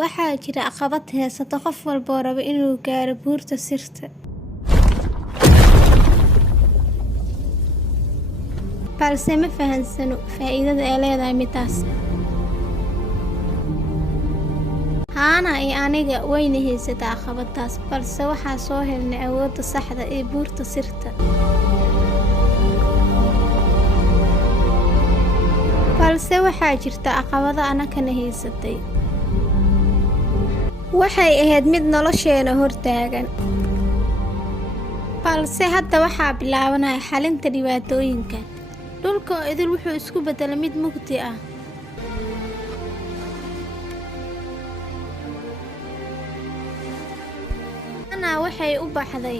waxaa jira caqabad heysata qof walba oo raba inuu gaaro buurta sirta. balse ma fahansano faa'iidada ay leedahay midaas. Hana iyo aniga wayna haysataa caqabadaas, balse waxaa soo helnay awoodda saxda ee buurta sirta. balse waxaa jirta caqabado anagana haysatay. waxay ahayd mid nolosheena hortaagan. balse hadda waxaa bilaabanaya xalinta dhibaatooyinka. dhulka oo idil wuxuu isku bedelay mid mugdi ah. Hana waxay u baxday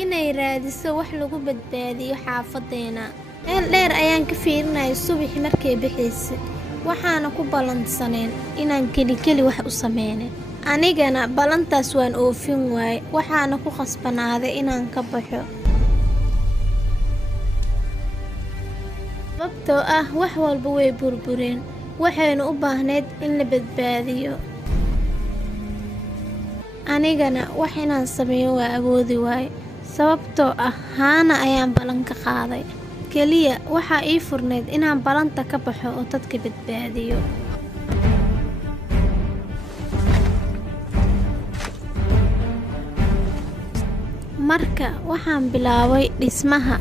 inay raadiso wax lagu badbaadiyo xaafadeena. meel dheer ayaan ka fiirinayay subaxii markay bixisay. waxaana ku ballansaneen inaan keli wax u sameeyno. anigana ballantaas waan oofin waayay, waxaana ku khasbanaaday inaan ka baxo. sababtoo ah wax walba way burbureen, waxayna u baahneyd in la badbaadiyo. anigana wax inaan sameeyo waa awoodi waayay, sababtoo ah Hana ayaan ballan ka qaaday. keliya waxaa ii furneyd inaan ballanta ka baxo oo dadka badbaadiyo. marka waxaan bilaabay dhismaha.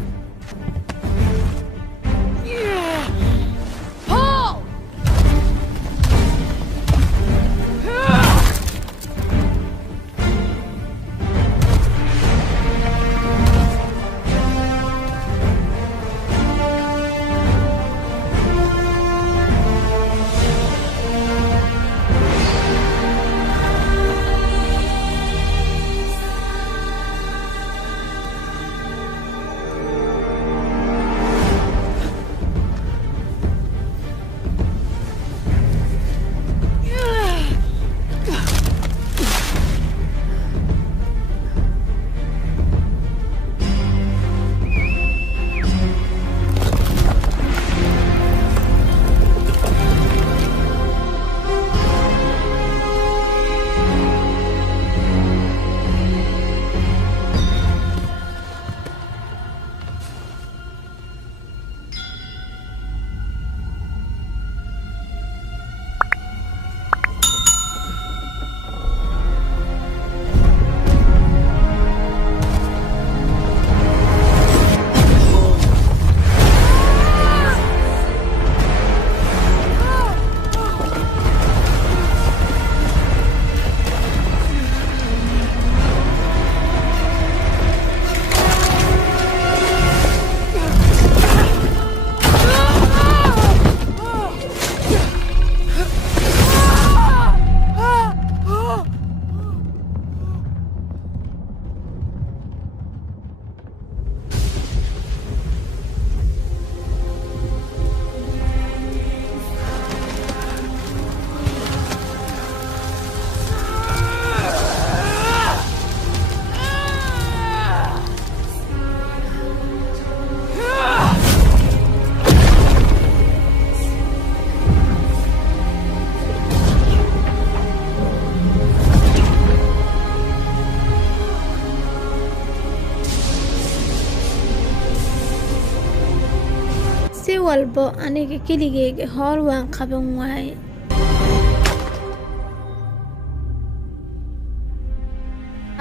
si walbo aniga keligeyga howl waan qaban waaye.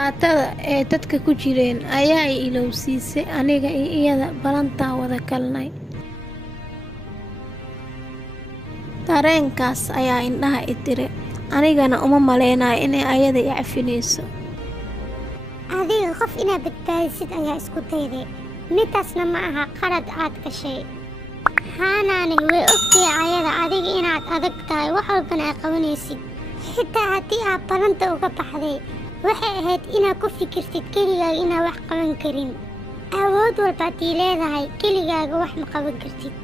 Aatada ee dadka ku jireen ayaa ay ilowsiisay aniga iyo iyada balantaa wada kalnay. dareenkaas ayaa indhaha i tiri, anigana uma maleynayo inay ayada i cafinayso. adiga qof inaad badbaadisid ayaa isku dayday, midaasna ma aha qalad aad gashay. Hanaani way ogtahay ayada adiga inaad adag tahay, wax walbana ay qabanaysid. xitaa haddii aad balanta uga baxday, waxay ahayd inaad ku fikirtid keligaaga inaad wax qaban karin. awood walba haddii leedahay keligaaga wax ma qaban kartid.